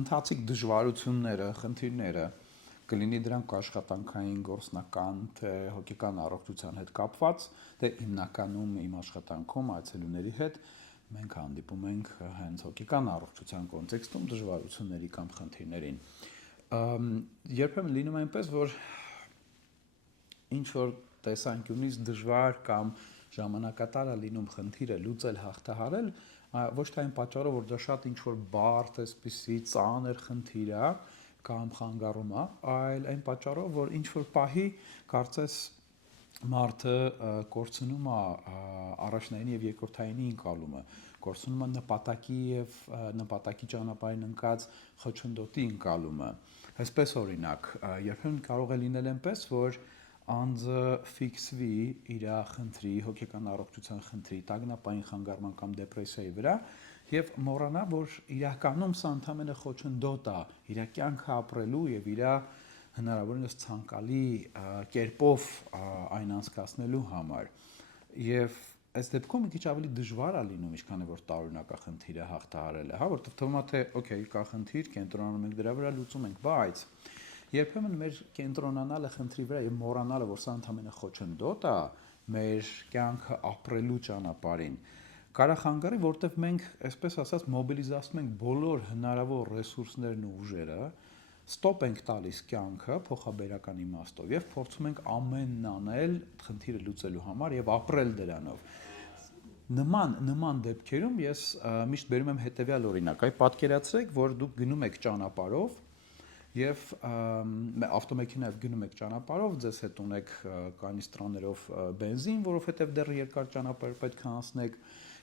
ընթացիկ դժվարությունները, խնդիրները կլինի դրանք աշխատանքային, գործնական, թե հոգեկան առողջության հետ կապված, թե հիմնականում իմ աշխատանքում այցելուների հետ մենք հանդիպում ենք հենց հոգեկան առողջության կոնտեքստում դժվարությունների կամ խնդիրներին։ Երբեմն լինում է այնպես, որ ինչ որ տեսանկյունից դժվար կամ ժամանակատար է լինում խնդիրը լուծել, հաղթահարել, ոչ թե այն պատճառով, որ դա շատ ինչ որ բարդ, այսպիսի ծանր խնդիր է կամ խանգարում է, այլ այն պատճառով, որ ինչ որ պահի կարծես մարդը կորցնում է առաջնային եւ երկրորդայինի ընկալումը, կորցնում է նպատակի եւ նպատակի ճանապարհին ընկած խոչընդոտի ընկալումը։ Այսպես օրինակ, երբեմն կարող է լինել այնպես, որ անձը ֆիքսվի իր խնդրի, հոգեկան առողջության խնդրի, տագնապային խանգարման կամ դեպրեսիայի վրա եւ մոռանա, որ իրականում սա ընդամենը խոչընդոտ է իր կյանքը ապրելու եւ իր հնարավորինս ցանկալի կերպով այն անցկացնելու համար։ Եվ այս դեպքում մի քիչ ավելի դժվար է լինում, ինչքան որ տարօրինակ է խնդիրը հաղթահարելը, հա, որովհետեւ թվում է թե օքեյ, կա խնդիր, կենտրոնանում ենք դրա վրա, լուծում ենք, բայց երբեմն մեր կենտրոնանալը խնդրի վրա եւ մոռանալը, որ սա ընդամենը խոչընդոտ է մեր կյանքը ապրելու ճանապարհին, կարող խանգարի, որտեվ մենք, այսպես ասած, մոբիլիզացնում ենք բոլոր հնարավոր ռեսուրսներն ու ուժերը, ստոպ ենք տալիս կյանքը փոխաբերական իմաստով եւ փորձում ենք ամենն անել խնդիրը լուծելու համար եւ ապրել դրանով։ Նման դեպքերում ես միշտ բերում եմ հետեւյալ օրինակ. այ պատկերացրեք, որ դուք գնում եք ճանապարհով եւ ավտոմեքենայով գնում եք ճանապարհով, ձեզ հետ ունեք կանիստրաներով բենզին, որովհետեւ դեռ երկար ճանապարհ պետք է անցնեք,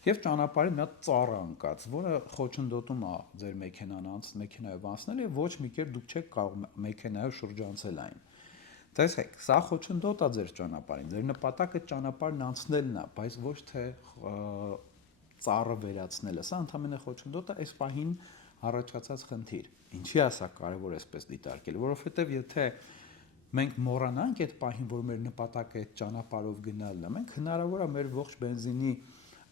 եւ ճանապարհին մի հատ ծառ անկած, որը խոչընդոտում է ձեր մեքենայով անցնել եւ ոչ մի կերպ դուք չեք կարող մեքենայով շրջանցել այն։ Տեսեք, սա խոչընդոտ է ձեր ճանապարհին, ձեր նպատակը ճանապարհն անցնելն է, բայց ոչ թե ծառը վերացնելը, սա ընդհանրապես խոչընդոտ է այս պահին առաջացած խնդիր։ Ինչի է սա կարևոր էսպես դիտարկել, որովհետեւ եթե մենք մոռանանք այդ պահին, որ մեր նպատակը այդ ճանապարհով գնալն է, մենք հնարավոր է մեր ողջ բենզինի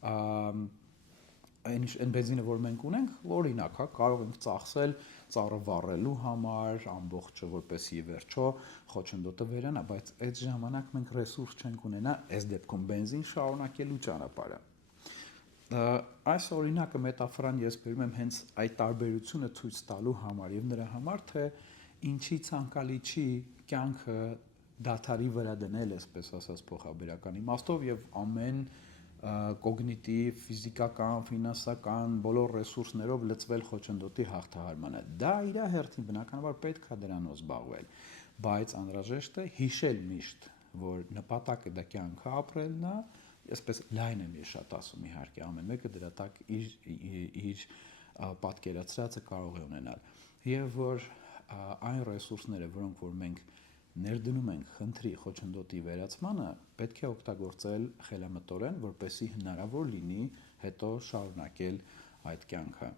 այն բենզինը, որ մենք ունենք, օրինակ, հա, կարող ենք ծախսել ծառը վառելու համար, ամբողջը, որպեսզի վերջո խոչընդոտը վերանա, բայց այդ ժամանակ մենք ռեսուրս չենք ունենա այս դեպքում բենզին շարունակելու ճանապարհը։ Այս օրինակը մետաֆորան ես բերում եմ հենց այդ տարբերությունը ցույց տալու համար եւ նրա համար, թե ինչի ցանկալի չի կյանքը դաթարի վրա դնել, այսպես ասած, փոխաբերական իմաստով եւ ամեն կոգնիտիվ, ֆիզիկական, ֆինանսական բոլոր ռեսուրսներով լծվել խոչընդոտի հաղթահարմանը։ Դա իր հերթին բնականաբար պետք է դրանով զբաղվել, բայց անհրաժեշտ է հիշել միշտ, որ նպատակը դա կյանքը ապրելն է, այսպես լայն եմ ես շատ ասում, իհարկե, ամեն մեկը դրա տակ իր պատկերացրածը կարող է ունենալ, եւ որ այն ռեսուրսները, որոնք որ մենք ներդնում ենք խնդրի խոչընդոտի վերացմանը, պետք է օգտագործել խելամտորեն, որպեսզի հնարավոր լինի հետո շարունակել այդ կյանքը։